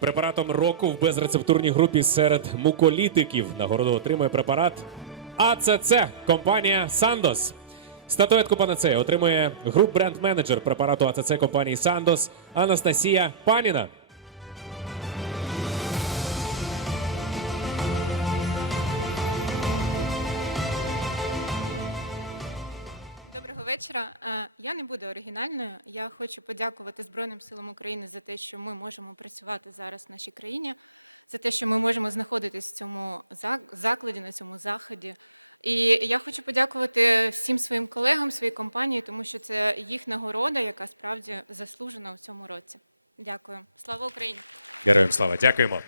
Препаратом року в безрецептурній групі серед муколітиків нагороду отримує препарат АЦЦ компанія Сандос. Статуетку панацея отримує груп бренд-менеджер препарату АЦЦ компанії Сандос Анастасія Паніна. Я не буду оригінальною. Я хочу подякувати Збройним силам України за те, що ми можемо працювати зараз в нашій країні, за те, що ми можемо знаходитись в цьому закладі, на цьому заході. І я хочу подякувати всім своїм колегам, своїй компанії, тому що це їх нагорода, яка справді заслужена в цьому році. Дякую. Слава Україні! Героям слава, дякуємо.